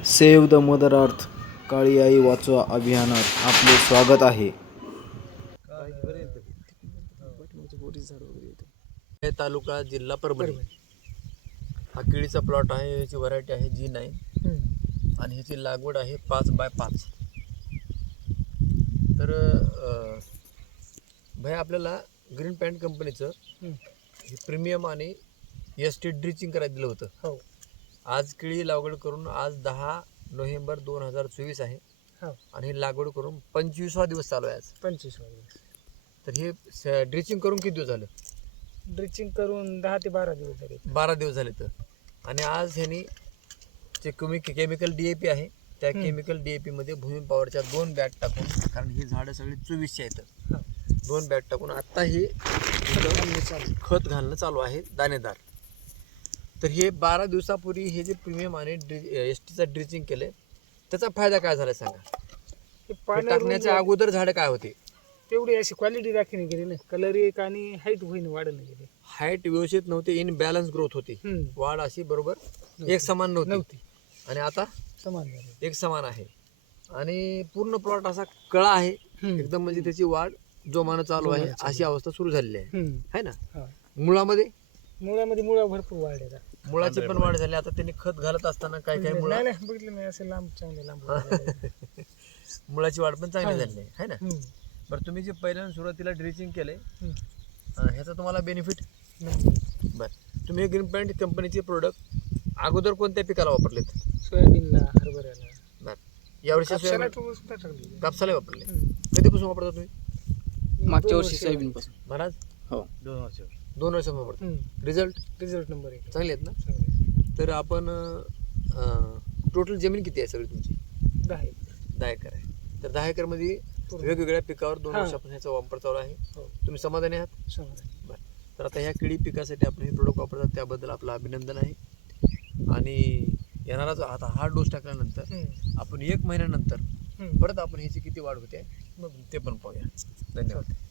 Save the mother earth काळी आई वाचवा अभियानात आपले स्वागत आहे. हे तालुका जिल्हा परभणी. हा केळीचा प्लॉट आहे. याची व्हरायटी आहे G9 आणि ह्याची लागवड आहे 5x5. तर भाई आपल्याला ग्रीन पॅन्ट कंपनीचं हे प्रीमियम आणि ST ड्रिचिंग करायला दिलं होतं. हो. आज केळी लागवड करून आज 10 नोव्हेंबर 2024 आहे. हो. आणि ही लागवड करून 25वा दिवस चालू आहे आज. 25वा दिवस. तर हे ड्रिचिंग करून किती दिवस झालं? ड्रिचिंग करून 10 ते 12 दिवस झाले. 12 दिवस झाले. तर आणि आज ह्यांनी जे केमिकल DAP आहे त्या केमिकल DAP मध्ये भूमी पॉवरच्या 2 बॅग टाकून, कारण ही झाडं सगळी 24ची आहेत, 2 बॅग टाकून आता हे खत घालणं चालू आहे दाणेदार. तर हे 12 दिवसापूर्वी हे जे प्रीमियम आणि STचा ड्रिचिंग केले त्याचा फायदा काय झाला सांगा? हे टाकण्याच्या अगोदर झाडं काय होते? तेवढी अशी क्वालिटी राखीने गेली ना, कलर एक आणि हाईट होईन वाढणं गेली. हाईट व्यवस्थित नव्हती, इन बॅलन्स ग्रोथ होती, वाढ अशी बरोबर एक समान नव्हती. आणि आता समान झाली, एक समान आहे. आणि पूर्ण प्लॉट असा कळा आहे एकदम, म्हणजे त्याची वाढ जोमानं चालू आहे अशी अवस्था सुरू झालेली आहे ना. मुळामध्ये मुळा भरपूर वाढ आहे. मुळाची पण वाढ झाली. आता त्यांनी खत घालत असताना काय काय मुळा नाही बघितलं नाही, असं लांब चांगले लांब मुळाची वाढ पण चांगली झालेली आहे ना. बरं, तुम्ही जे पहिल्यांदा सुरुवातीला ड्रिचिंग केलंय ह्याचा तुम्हाला बेनिफिट? बरं, तुम्ही ग्रीन पॅन्ट कंपनीचे प्रोडक्ट अगोदर कोणत्या पिकाला वापरलेत? सोयाबीनला, हरभऱ्याला. बरं, यावर्षी कापसाला वापरले. कधीपासून वापरता तुम्ही? मागच्या वर्षी सोयाबीन पासून. महाराज हो, 2 वर्ष वापरतो. रिझल्ट नंबर 1 चांगले आहेत ना. तर आपण टोटल जमीन किती आहे सगळी तुमची? 10 एकर आहे. तर 10 एकर मध्ये वेगवेगळ्या पिकावर 2 वर्षापासून ह्याचा वापर चालू आहे. तुम्ही समाधानी आहात? बरं, तर आता ह्या केळी पिकासाठी आपण हे प्रोडक्ट वापरतात त्याबद्दल आपलं अभिनंदन आहे. आणि येणारा जो आता हा डोस टाकल्यानंतर आपण 1 महिन्यानंतर परत आपण ह्याची किती वाढ होते ते पण पाहूया. धन्यवाद.